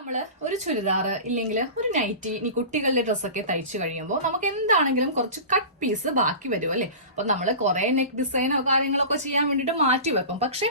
നമ്മള് ഒരു ചുരിദാർ ഇല്ലെങ്കിൽ ഒരു നൈറ്റി ഇനി കുട്ടികളുടെ ഡ്രസ്സൊക്കെ തയ്ച്ചു കഴിയുമ്പോൾ നമുക്ക് എന്താണെങ്കിലും കുറച്ച് കട്ട് പീസ് ബാക്കി വരും അല്ലെ. അപ്പൊ നമ്മള് കുറെ നെക്ക് ഡിസൈനോ കാര്യങ്ങളൊക്കെ ചെയ്യാൻ വേണ്ടിട്ട് മാറ്റി വെക്കും. പക്ഷെ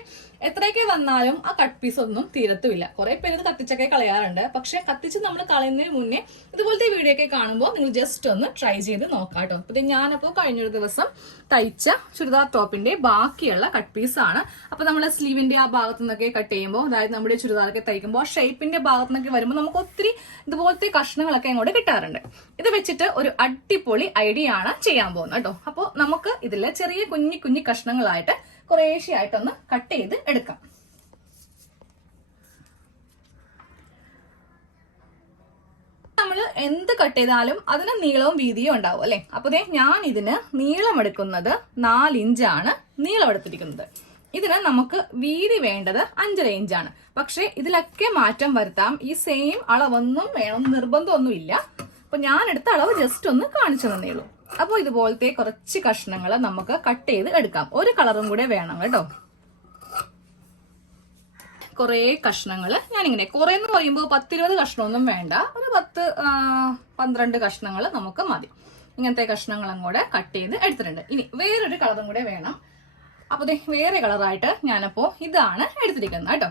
എത്രയൊക്കെ വന്നാലും ആ കട്ട് പീസ് ഒന്നും തീരത്തുമില്ല. കുറെ പേര് ഇത് കത്തിച്ചൊക്കെ കളയാറുണ്ട്. പക്ഷെ കത്തിച്ച് നമ്മൾ കളയുന്നതിന് മുന്നേ ഇതുപോലത്തെ വീഡിയോ ഒക്കെ കാണുമ്പോൾ നിങ്ങൾ ജസ്റ്റ് ഒന്ന് ട്രൈ ചെയ്ത് നോക്കാട്ടോ. അപ്പൊ ഞാനപ്പോ കഴിഞ്ഞൊരു ദിവസം തയ്ച്ച ചുരിദാർ ടോപ്പിന്റെ ബാക്കിയുള്ള കട്ട് പീസ് ആണ്. അപ്പൊ നമ്മൾ സ്ലീവിന്റെ ആ ഭാഗത്തു നിന്നൊക്കെ കട്ട് ചെയ്യുമ്പോൾ, അതായത് നമ്മുടെ ചുരിദാറൊക്കെ തയ്ക്കുമ്പോൾ ഷേപ്പിന്റെ ഭാഗത്തു നിന്നൊക്കെ വരുമ്പോൾ നമുക്ക് ഒത്തിരി ഇതുപോലത്തെ കഷ്ണങ്ങളൊക്കെ അങ്ങോട്ട് കിട്ടാറുണ്ട്. ഇത് വെച്ചിട്ട് ഒരു അടിപൊളി ഐഡിയ ആണ് ചെയ്യാൻ പോകുന്നത് കേട്ടോ. അപ്പോൾ നമുക്ക് ഇതിലെ ചെറിയ കുഞ്ഞി കഷ്ണങ്ങളായിട്ട് കുറേശ്ശെയായിട്ടൊന്ന് കട്ട് ചെയ്ത് എടുക്കാം. നമ്മൾ എന്ത് കട്ട് ചെയ്താലും അതിന് നീളവും വീതിയും ഉണ്ടാവും അല്ലെ. അപ്പൊ ഞാൻ ഇതിന് നീളം എടുക്കുന്നത് 4 ഇഞ്ചാണ് നീളം എടുത്തിരിക്കുന്നത്. ഇതിന് നമുക്ക് വീതി വേണ്ടത് 5.5 ഇഞ്ചാണ്. പക്ഷെ ഇതിലൊക്കെ മാറ്റം വരുത്താം. ഈ സെയിം അളവൊന്നും വേണം നിർബന്ധമൊന്നും ഇല്ല. അപ്പൊ ഞാൻ എടുത്ത അളവ് ജസ്റ്റ് ഒന്ന് കാണിച്ചു തന്നേ ഉള്ളൂ. അപ്പൊ ഇതുപോലത്തെ കുറച്ച് കഷ്ണങ്ങൾ നമുക്ക് കട്ട് ചെയ്ത് എടുക്കാം. ഒരു കളറും കൂടെ വേണം കേട്ടോ. കുറെ കഷ്ണങ്ങൾ ഞാനിങ്ങനെ, കുറെ എന്ന് പറയുമ്പോൾ 10-20 കഷ്ണമൊന്നും വേണ്ട, ഒരു 10-12 കഷ്ണങ്ങൾ നമുക്ക് മതി. ഇങ്ങനത്തെ കഷ്ണങ്ങളും കൂടെ കട്ട് ചെയ്ത് എടുത്തിട്ടുണ്ട്. ഇനി വേറൊരു കളറും കൂടെ വേണം. അപ്പൊ വേറെ കളറായിട്ട് ഞാനപ്പോ ഇതാണ് എടുത്തിരിക്കുന്നത് കേട്ടോ.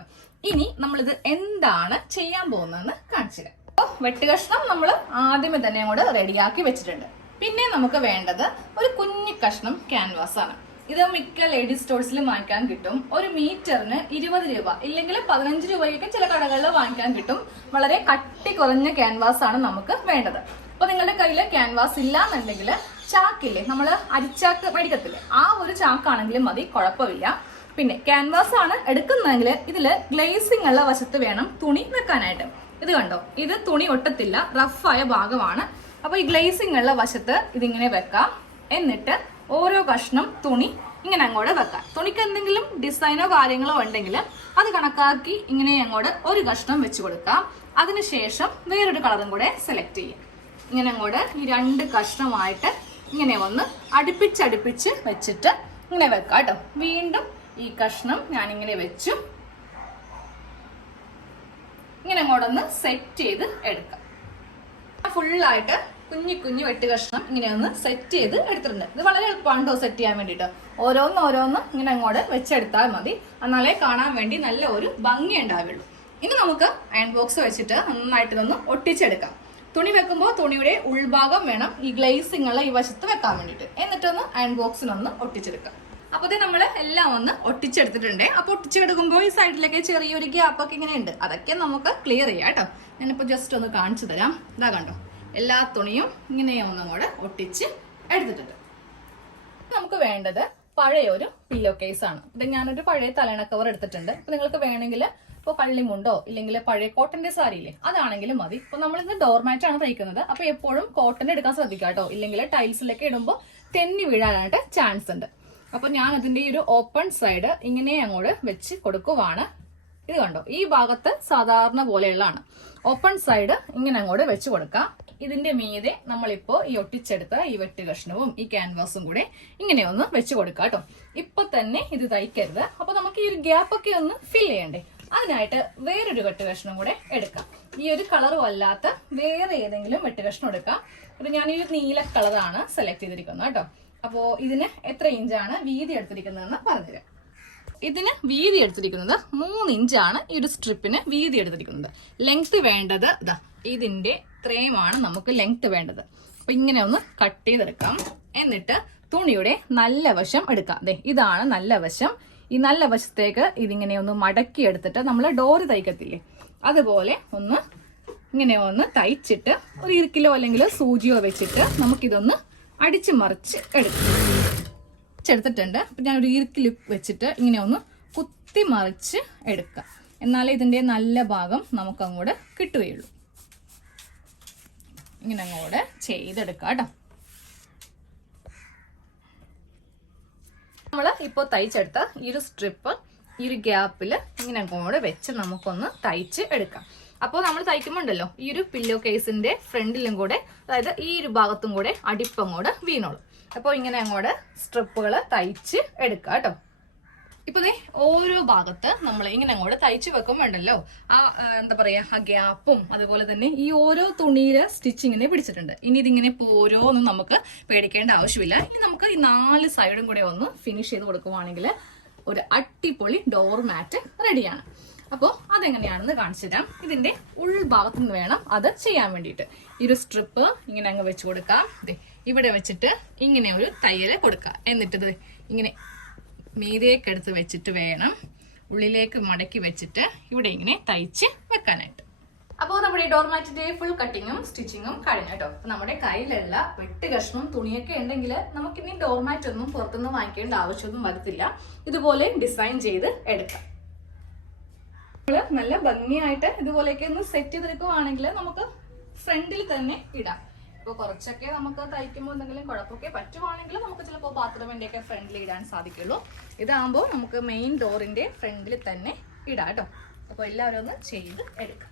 ഇനി നമ്മളിത് എന്താണ് ചെയ്യാൻ പോകുന്നതെന്ന് കാണിച്ചു തരാം. അപ്പൊ വെട്ടുകഷ്ണം നമ്മൾ ആദ്യമേ തന്നെ അങ്ങോട്ട് റെഡിയാക്കി വെച്ചിട്ടുണ്ട്. പിന്നെ നമുക്ക് വേണ്ടത് ഒരു കുഞ്ഞു കഷ്ണം ക്യാൻവാസ് ആണ്. ഇത് മിക്ക ലേഡീസ് സ്റ്റോഴ്സിലും വാങ്ങിക്കാൻ കിട്ടും. ഒരു മീറ്ററിന് 20 രൂപ ഇല്ലെങ്കിൽ 15 രൂപയൊക്കെ ചില കടകളിൽ വാങ്ങിക്കാൻ കിട്ടും. വളരെ കട്ടി കുറഞ്ഞ ക്യാൻവാസ് ആണ് നമുക്ക് വേണ്ടത്. അപ്പൊ നിങ്ങളുടെ കയ്യിൽ ക്യാൻവാസ് ഇല്ല എന്നുണ്ടെങ്കിൽ ചാക്കില്ലേ, നമ്മൾ അരിച്ചാക്ക് മേടിക്കത്തില്ലേ, ആ ഒരു ചാക്കാണെങ്കിലും മതി, കുഴപ്പമില്ല. പിന്നെ ക്യാൻവാസ് ആണ് എടുക്കുന്നതെങ്കിൽ ഇതില് ഗ്ലേസിംഗ് ഉള്ള വശത്ത് വേണം തുണി വെക്കാനായിട്ട്. ഇത് കണ്ടോ, ഇത് തുണി ഒട്ടത്തില്ല, റഫായ ഭാഗമാണ്. അപ്പൊ ഈ ഗ്ലേസിംഗ് ഉള്ള വശത്ത് ഇതിങ്ങനെ വെക്കാം. എന്നിട്ട് ഓരോ കഷ്ണം തുണി ഇങ്ങനെ അങ്ങോട്ട് വെക്കാം. തുണിക്ക് എന്തെങ്കിലും ഡിസൈനോ കാര്യങ്ങളോ ഉണ്ടെങ്കിൽ അത് കണക്കാക്കി ഇങ്ങനെ അങ്ങോട്ട് ഒരു കഷ്ണം വെച്ച് കൊടുക്കാം. അതിനുശേഷം വേറൊരു കളറും കൂടെ സെലക്ട് ചെയ്യാം. ഇങ്ങനെ അങ്ങോട്ട് ഈ 2 കഷ്ണമായിട്ട് ഇങ്ങനെ ഒന്ന് അടുപ്പിച്ച് വെച്ചിട്ട് ഇങ്ങനെ വെക്കാം കേട്ടോ. വീണ്ടും ഈ കഷ്ണം ഞാനിങ്ങനെ വെച്ചു ഇങ്ങനെ അങ്ങോട്ടൊന്ന് സെറ്റ് ചെയ്ത് എടുക്കാം. ഫുള്ളായിട്ട് കുഞ്ഞു വെട്ട് കഷ്ണം ഇങ്ങനെ ഒന്ന് സെറ്റ് ചെയ്ത് എടുത്തിട്ടുണ്ട്. ഇത് വളരെ എളുപ്പമാണ് സെറ്റ് ചെയ്യാൻ വേണ്ടിയിട്ട്. ഓരോന്ന് ഇങ്ങനെ അങ്ങോട്ട് വെച്ചെടുത്താൽ മതി. എന്നാലേ കാണാൻ വേണ്ടി നല്ല ഒരു ഭംഗി ഉണ്ടാവുള്ളൂ. ഇനി നമുക്ക് അയൺ ബോക്സ് വെച്ചിട്ട് നന്നായിട്ട് ഇതൊന്ന് ഒട്ടിച്ചെടുക്കാം. തുണി വെക്കുമ്പോൾ തുണിയുടെ ഉൾഭാഗം വേണം ഈ ഗ്ലേസിംഗ് ഉള്ള ഈ വശത്ത് വെക്കാൻ വേണ്ടിയിട്ട്. എന്നിട്ടൊന്ന് അയൺ ബോക്സിനൊന്ന് ഒട്ടിച്ചെടുക്കാം. അപ്പൊ നമ്മൾ എല്ലാം ഒന്ന് ഒട്ടിച്ചെടുത്തിട്ടുണ്ട്. അപ്പൊ ഒട്ടിച്ചെടുക്കുമ്പോൾ ഈ സൈഡിലൊക്കെ ചെറിയൊരു ഗ്യാപ്പൊക്കെ ഇങ്ങനെ ഉണ്ട്. അതൊക്കെ നമുക്ക് ക്ലിയർ ചെയ്യാം കേട്ടോ. ഞാനിപ്പോ ജസ്റ്റ് ഒന്ന് കാണിച്ചു തരാം. ഇതാ കണ്ടോ, എല്ലാ തുണിയും ഇങ്ങനെ ഒന്നും കൂടെ ഒട്ടിച്ച് എടുത്തിട്ടുണ്ട്. നമുക്ക് വേണ്ടത് പഴയൊരു പില്ലോ കേസ് ആണ്. ഇത് ഞാനൊരു പഴയ തലയണ കവർ എടുത്തിട്ടുണ്ട്. ഇപ്പൊ നിങ്ങൾക്ക് വേണമെങ്കിൽ ഇപ്പോൾ കള്ളിമുണ്ടോ ഇല്ലെങ്കിൽ പഴയ കോട്ടന്റെ സാരിയില്ലേ, അതാണെങ്കിലും മതി. ഇപ്പൊ നമ്മളിന്ന് ഡോർമാറ്റ് ആണ് തയ്ക്കുന്നത്. അപ്പൊ എപ്പോഴും കോട്ടൺ എടുക്കാൻ ശ്രദ്ധിക്കുക കേട്ടോ. ഇല്ലെങ്കിൽ ടൈൽസിലൊക്കെ ഇടുമ്പോൾ തെന്നി വീഴാനായിട്ട് ചാൻസ് ഉണ്ട്. അപ്പൊ ഞാൻ ഇതിന്റെ ഈ ഒരു ഓപ്പൺ സൈഡ് ഇങ്ങനെ അങ്ങോട്ട് വെച്ച് കൊടുക്കുവാണ്. ഇത് കണ്ടോ, ഈ ഭാഗത്ത് സാധാരണ പോലെയുള്ളതാണ്. ഓപ്പൺ സൈഡ് ഇങ്ങനെ അങ്ങോട്ട് വെച്ച് കൊടുക്കാം. ഇതിന്റെ മീതെ നമ്മളിപ്പോ ഈ ഒട്ടിച്ചെടുത്ത ഈ വെട്ട് കഷ്ണവും ഈ ക്യാൻവാസും കൂടെ ഇങ്ങനെ ഒന്ന് വെച്ച് കൊടുക്കാം കേട്ടോ. ഇപ്പൊ തന്നെ ഇത് തയ്ക്കരുത്. അപ്പൊ നമുക്ക് ഈ ഒരു ഗ്യാപ്പ് ഒക്കെ ഒന്ന് ഫിൽ ചെയ്യണ്ടേ. അതിനായിട്ട് വേറൊരു വെട്ട് കഷ്ണം കൂടെ എടുക്കാം. ഈ ഒരു കളറും അല്ലാത്ത വേറെ ഏതെങ്കിലും വെട്ട് കഷ്ണം എടുക്കാം. ഇത് ഞാൻ ഈ ഒരു നീല കളറാണ് സെലക്ട് ചെയ്തിരിക്കുന്നത് കേട്ടോ. അപ്പോ ഇതിന് എത്ര ഇഞ്ചാണ് വീതി എടുത്തിരിക്കുന്നതെന്ന് പറഞ്ഞുതരാം. ഇതിന് വീതി എടുത്തിരിക്കുന്നത് 3 ഇഞ്ചാണ്. ഈ ഒരു സ്ട്രിപ്പിന് വീതി എടുത്തിരിക്കുന്നത്. ലെങ്ത് വേണ്ടത് ഇതാ ഇതിന്റെ ഇത്രയുമാണ് നമുക്ക് ലെങ്ത് വേണ്ടത്. അപ്പൊ ഇങ്ങനെ ഒന്ന് കട്ട് ചെയ്തെടുക്കാം. എന്നിട്ട് തുണിയുടെ നല്ല വശം എടുക്കാം. ഇതാണ് നല്ല വശം. ഈ നല്ല വശത്തേക്ക് ഇതിങ്ങനെ ഒന്ന് മടക്കി എടുത്തിട്ട് നമ്മൾ ഡോറ് തയ്ക്കത്തില്ലേ, അതുപോലെ ഇങ്ങനെ ഒന്ന് തയ്ച്ചിട്ട് ഒരു ഇറുക്കിലോ അല്ലെങ്കിൽ സൂചിയോ വെച്ചിട്ട് നമുക്കിതൊന്ന് അടിച്ചു മറിച്ച് എടുത്തിട്ടുണ്ട്. അപ്പൊ ഞാൻ ഒരു ഇറുക്കിൽ വെച്ചിട്ട് ഇങ്ങനെ ഒന്ന് കുത്തി മറിച്ച് എടുക്കാം. എന്നാലേ ഇതിന്റെ നല്ല ഭാഗം നമുക്ക് അങ്ങോട്ട് കിട്ടുകയുള്ളൂ. ഇങ്ങനെ അങ്ങോട്ട് ചെയ്തെടുക്കാം കേട്ടോ. നമ്മൾ ഇപ്പോൾ തയ്ച്ചെടുത്ത ഈ ഒരു സ്ട്രിപ്പ് ഈ ഒരു ഗ്യാപ്പിൽ ഇങ്ങനെ അങ്ങോട്ട് വെച്ച് നമുക്കൊന്ന് തയ്ച്ച് എടുക്കാം. അപ്പോൾ നമ്മൾ തയ്ക്കുമ്പോണ്ടല്ലോ ഈ ഒരു പില്ലോ കേസിന്റെ ഫ്രണ്ടിലും കൂടെ, അതായത് ഈ ഒരു ഭാഗത്തും കൂടെ അടിപ്പങ്ങോട്ട് വീണോളും. അപ്പോൾ ഇങ്ങനെ അങ്ങോട്ട് സ്ട്രിപ്പുകൾ തയ്ച്ച് എടുക്കാം കേട്ടോ. ഇപ്പൊ ഓരോ ഭാഗത്ത് നമ്മൾ ഇങ്ങനെ അങ്ങോട്ട് തയ്ച്ചു വെക്കുമ്പോണ്ടല്ലോ എന്താ പറയാ ആ ഗ്യാപ്പും അതുപോലെ തന്നെ ഈ ഓരോ തുണിയിലെ സ്റ്റിച്ചിങ്ങിനെ പിടിച്ചിട്ടുണ്ട്. ഇനി ഇതിങ്ങനെ ഓരോന്നും നമുക്ക് പേടിക്കേണ്ട ആവശ്യമില്ല. ഇനി നമുക്ക് ഈ 4 സൈഡും കൂടെ ഒന്ന് ഫിനിഷ് ചെയ്ത് കൊടുക്കുവാണെങ്കിൽ ഒരു അടിപൊളി ഡോർ മാറ്റ് റെഡിയാണ്. അപ്പോൾ അതെങ്ങനെയാണെന്ന് കാണിച്ചു തരാം. ഇതിന്റെ ഉൾഭാഗത്ത് നിന്ന് വേണം അത് ചെയ്യാൻ വേണ്ടിയിട്ട്. ഈ ഒരു സ്ട്രിപ്പ് ഇങ്ങനെ അങ്ങ് വെച്ച് കൊടുക്കാം. ഇവിടെ വെച്ചിട്ട് ഇങ്ങനെ ഒരു തയ്യൽ കൊടുക്കുക. എന്നിട്ട് ഇങ്ങനെ മീതേക്കെടുത്ത് വെച്ചിട്ട് വേണം ഉള്ളിലേക്ക് മടക്കി വെച്ചിട്ട് ഇവിടെ ഇങ്ങനെ തയ്ച്ച് വെക്കാനായിട്ട്. അപ്പോൾ നമ്മുടെ ഈ ഡോർമാറ്റിന്റെ ഫുൾ കട്ടിങ്ങും സ്റ്റിച്ചിങ്ങും കഴിഞ്ഞു കേട്ടോ. അപ്പൊ നമ്മുടെ കയ്യിലുള്ള വെട്ട് കഷ്ണവും തുണിയൊക്കെ ഉണ്ടെങ്കിൽ നമുക്കിനി ഡോർമാറ്റ് ഒന്നും പുറത്തുനിന്ന് വാങ്ങിക്കേണ്ട ആവശ്യമൊന്നും വരത്തില്ല. ഇതുപോലെ ഡിസൈൻ ചെയ്ത് എടുക്കാം. നല്ല ഭംഗിയായിട്ട് ഇതുപോലെയൊക്കെ ഒന്ന് സെറ്റ് ചെയ്തെടുക്കുവാണെങ്കിൽ നമുക്ക് ഫ്രണ്ടിൽ തന്നെ ഇടാം. ഇപ്പൊ കുറച്ചൊക്കെ നമുക്ക് തയ്ക്കുമ്പോൾ എന്തെങ്കിലും കുഴപ്പമൊക്കെ പറ്റുവാണെങ്കിൽ നമുക്ക് ചിലപ്പോൾ ബാത്റൂമിന്റെ ഒക്കെ ഫ്രണ്ടിൽ ഇടാൻ സാധിക്കുള്ളൂ. ഇതാകുമ്പോൾ നമുക്ക് മെയിൻ ഡോറിന്റെ ഫ്രണ്ടിൽ തന്നെ ഇടാം കേട്ടോ. അപ്പൊ എല്ലാവരും ഒന്ന് ചെയ്ത് എടുക്കാം.